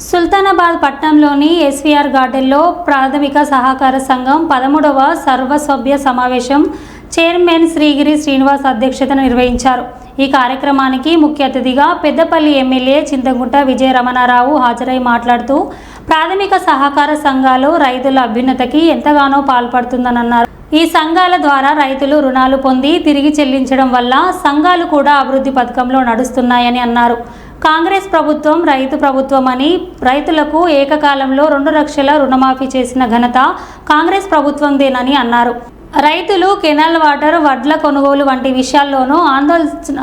సుల్తానాబాద్ పట్టణంలోని ఎస్వీఆర్ గార్డెన్లో ప్రాథమిక సహకార సంఘం 13వ సర్వసభ్య సమావేశం చైర్మన్ శ్రీగిరి శ్రీనివాస్ అధ్యక్షతన నిర్వహించారు. ఈ కార్యక్రమానికి ముఖ్య అతిథిగా పెద్దపల్లి ఎమ్మెల్యే చింతగుంట విజయ రమణారావు హాజరై మాట్లాడుతూ ప్రాథమిక సహకార సంఘాలు రైతుల అభ్యున్నతికి ఎంతగానో పాల్పడుతుందన్నారు. ఈ సంఘాల ద్వారా రైతులు రుణాలు పొంది తిరిగి చెల్లించడం వల్ల సంఘాలు కూడా అభివృద్ధి పథకంలో నడుస్తున్నాయని అన్నారు. కాంగ్రెస్ ప్రభుత్వం రైతు ప్రభుత్వం అని రైతులకు ఏకకాలంలో 2 లక్షల రుణమాఫీ చేసిన ఘనత కాంగ్రెస్ ప్రభుత్వందేనని అన్నారు. రైతులు కెనాల్ వాటర్, వడ్ల కొనుగోలు వంటి విషయాల్లోనూ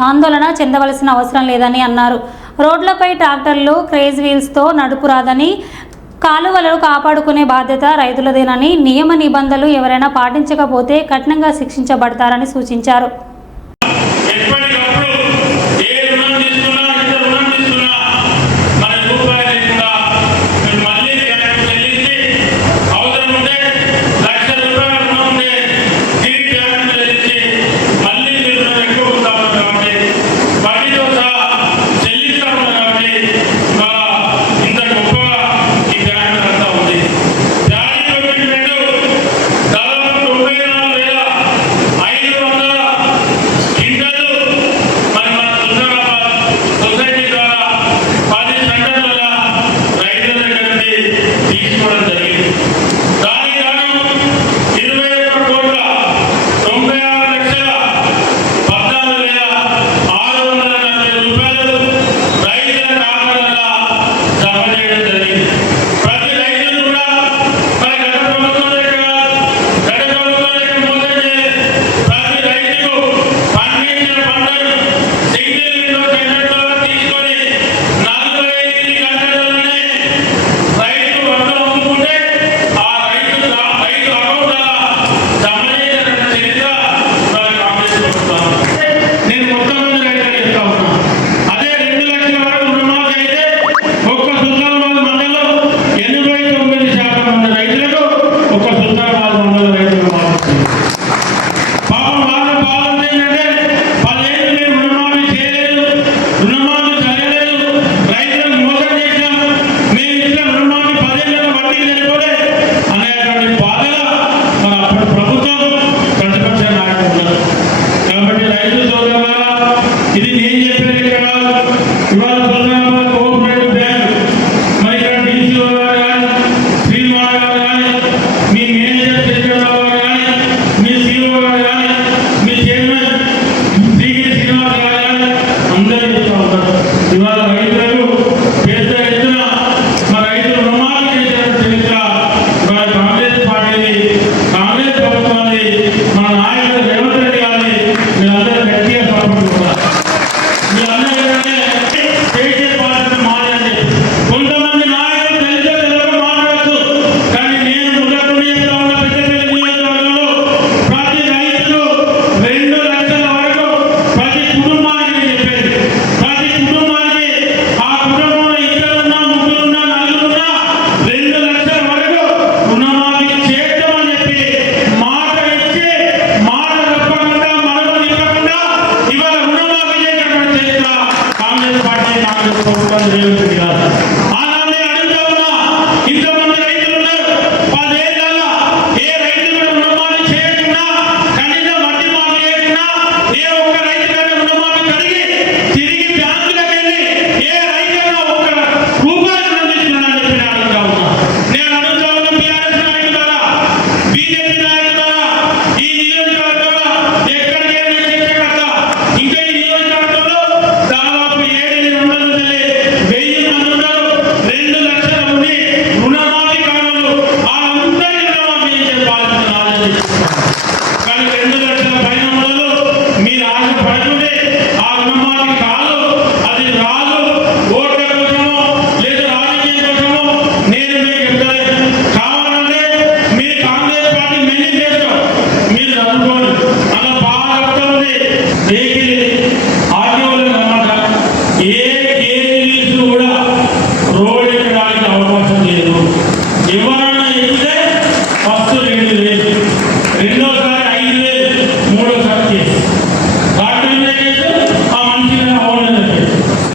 ఆందోళన చెందవలసిన అవసరం లేదని అన్నారు. రోడ్లపై ట్రాక్టర్లు క్రేజ్ వీల్స్తో నడుపురాదని, కాలువలను కాపాడుకునే బాధ్యత రైతులదేనని, నియమ నిబంధనలు ఎవరైనా పాటించకపోతే కఠినంగా శిక్షించబడతారని సూచించారు.